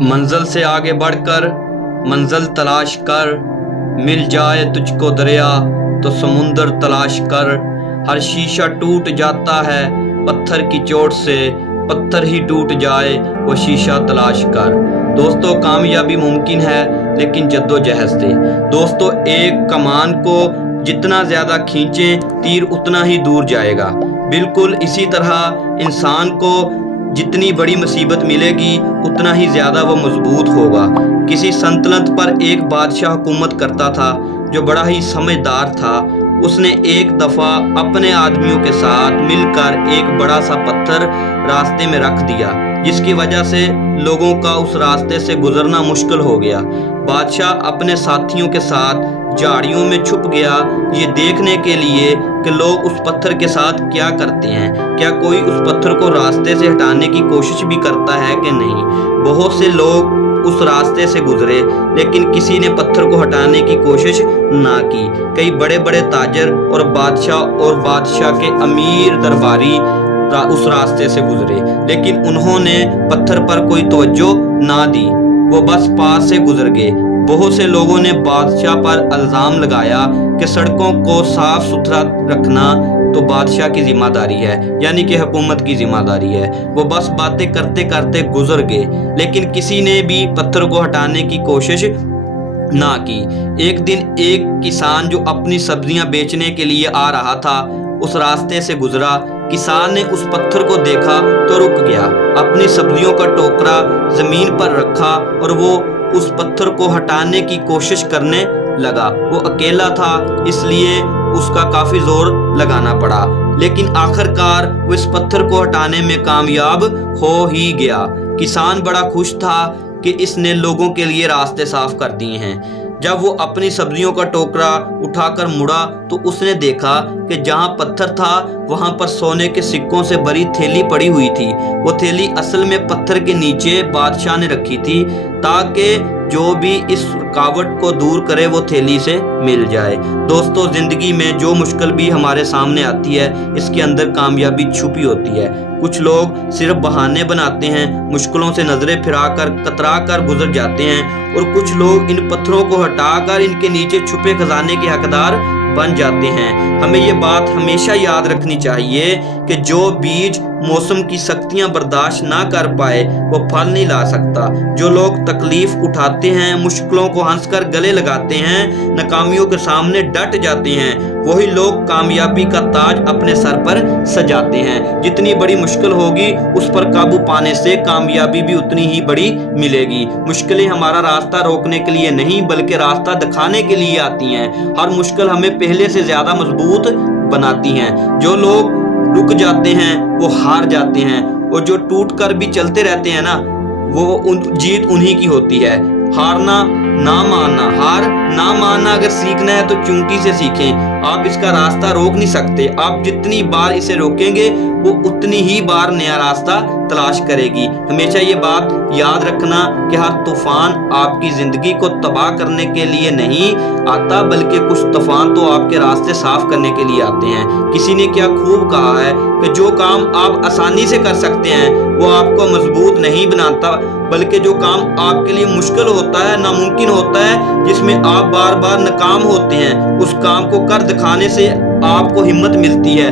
منزل سے آگے بڑھ کر منزل تلاش کر، مل جائے تجھ کو دریا تو سمندر تلاش کر۔ ہر شیشہ ٹوٹ جاتا ہے پتھر کی چوٹ سے، پتھر ہی ٹوٹ جائے وہ شیشہ تلاش کر۔ دوستو، کامیابی ممکن ہے لیکن جدوجہد سے۔ دوستو، ایک کمان کو جتنا زیادہ کھینچیں تیر اتنا ہی دور جائے گا۔ بالکل اسی طرح انسان کو جتنی بڑی مصیبت ملے گی اتنا ہی زیادہ وہ مضبوط ہوگا۔ کسی سلطنت پر ایک بادشاہ حکومت کرتا تھا جو بڑا ہی سمجھدار تھا۔ اس نے ایک دفعہ اپنے آدمیوں کے ساتھ مل کر ایک بڑا سا پتھر راستے میں رکھ دیا، جس کی وجہ سے لوگوں کا اس راستے سے گزرنا مشکل ہو گیا۔ بادشاہ اپنے ساتھیوں کے ساتھ جھاڑیوں میں چھپ گیا، یہ دیکھنے کے لیے کہ لوگ اس پتھر کے ساتھ کیا کرتے ہیں، کیا کوئی اس پتھر کو راستے سے ہٹانے کی کوشش بھی کرتا ہے کہ نہیں۔ بہت سے لوگ اس راستے سے گزرے لیکن کسی نے پتھر کو ہٹانے کی کوشش نہ کی۔ کئی بڑے بڑے تاجر اور بادشاہ کے امیر درباری اس راستے سے گزرے لیکن انہوں نے پتھر پر کوئی توجہ نہ دی، وہ بس پاس سے گزر گئے۔ بہت سے لوگوں نے بادشاہ پر الزام لگایا کہ سڑکوں کو صاف ستھرا رکھنا تو بادشاہ کی ذمہ داری ہے، یعنی کہ حکومت کی ذمہ داری ہے۔ وہ بس باتیں کرتے کرتے گزر گئے لیکن کسی نے بھی پتھر کو ہٹانے کی کوشش نہ کی۔ ایک دن ایک کسان جو اپنی سبزیاں بیچنے کے لیے آ رہا تھا اس راستے سے گزرا۔ کسان نے اس پتھر کو دیکھا تو رک گیا، اپنی سبزیوں کا ٹوکرا زمین پر رکھا اور وہ اس پتھر کو ہٹانے کی کوشش کرنے لگا۔ وہ اکیلا تھا اس لیے اس کا کافی زور لگانا پڑا، لیکن آخر کار وہ اس پتھر کو ہٹانے میں کامیاب ہو ہی گیا۔ کسان بڑا خوش تھا کہ اس نے لوگوں کے لیے راستے صاف کر دیے ہیں۔ جب وہ اپنی سبزیوں کا ٹوکرا اٹھا کر مڑا تو اس نے دیکھا کہ جہاں پتھر تھا وہاں پر سونے کے سکوں سے بھری تھیلی پڑی ہوئی تھی۔ وہ تھیلی اصل میں پتھر کے نیچے بادشاہ نے رکھی تھی تاکہ جو بھی اس رکاوٹ کو دور کرے وہ تھیلی سے مل جائے۔ دوستو، زندگی میں جو مشکل بھی ہمارے سامنے آتی ہے اس کے اندر کامیابی چھپی ہوتی ہے۔ کچھ لوگ صرف بہانے بناتے ہیں، مشکلوں سے نظریں پھرا کر کترا کر گزر جاتے ہیں، اور کچھ لوگ ان پتھروں کو ہٹا کر ان کے نیچے چھپے خزانے کے حقدار بن جاتے ہیں۔ ہمیں یہ بات ہمیشہ یاد رکھنی چاہیے کہ جو بیج موسم کی سختیاں برداشت نہ کر پائے وہ پھل نہیں لا سکتا۔ جو لوگ تکلیف اٹھاتے ہیں، مشکلوں کو ہنس کر گلے لگاتے ہیں، ناکامیوں کے سامنے ڈٹ جاتے ہیں، وہی لوگ کامیابی کا تاج اپنے سر پر سجاتے ہیں۔ جتنی بڑی مشکل ہوگی اس پر قابو پانے سے کامیابی بھی اتنی ہی بڑی ملے گی۔ مشکلیں ہمارا راستہ روکنے کے لیے نہیں بلکہ راستہ دکھانے کے لیے آتی ہیں۔ ہر مشکل ہمیں پہلے سے زیادہ مضبوط بناتی ہیں۔ جو لوگ رک جاتے ہیں وہ ہار جاتے ہیں، اور جو ٹوٹ کر بھی چلتے رہتے ہیں نا وہ جیت انہی کی ہوتی ہے۔ ہارنا نہ ماننا، ہار نہ ماننا اگر سیکھنا ہے تو چونٹی سے سیکھیں۔ آپ اس کا راستہ روک نہیں سکتے، آپ جتنی بار اسے روکیں گے وہ اتنی ہی بار نیا راستہ تلاش کرے گی۔ ہمیشہ یہ بات یاد رکھنا کہ ہر طوفان آپ کی زندگی کو تباہ کرنے کے لیے نہیں آتا بلکہ کچھ طوفان تو آپ کے راستے صاف کرنے کے لیے آتے ہیں۔ کسی نے کیا خوب کہا ہے کہ جو کام آپ آسانی سے کر سکتے ہیں وہ آپ کو مضبوط نہیں بناتا بلکہ جو کام آپ کے لیے مشکل ہوتا ہے، ناممکن ہوتا ہے، جس میں آپ بار بار ناکام ہوتے ہیں، اس کام کو کر دکھانے سے آپ کو ہمت ملتی ہے،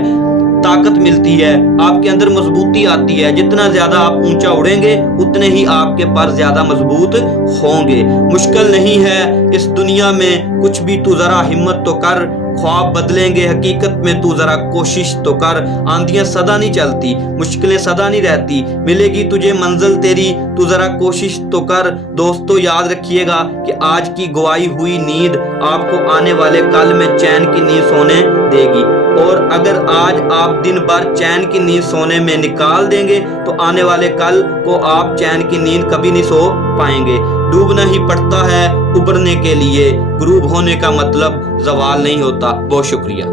طاقت ملتی ہے، آپ کے اندر مضبوطی آتی ہے۔ جتنا زیادہ آپ اونچا اڑیں گے اتنے ہی آپ کے پر زیادہ مضبوط ہوں گے۔ مشکل نہیں ہے اس دنیا میں کچھ بھی، تو ذرا ہمت تو کر، خواب بدلیں گے حقیقت میں، تو ذرا کوشش تو کر۔ آندیاں سدا نہیں چلتی، مشکلیں سدا نہیں رہتی، ملے گی تجھے منزل تیری، تو ذرا کوشش تو کر۔ دوستو، یاد رکھیے گا کہ آج کی گوائی ہوئی نیند آپ کو آنے والے کل میں چین کی نیند سونے دے گی، اور اگر آج آپ دن بھر چین کی نیند سونے میں نکال دیں گے تو آنے والے کل کو آپ چین کی نیند کبھی نہیں سو پائیں گے۔ ڈوبنا ہی پڑتا ہے ابھرنے کے لیے، غروب ہونے کا مطلب زوال نہیں ہوتا۔ بہت شکریہ۔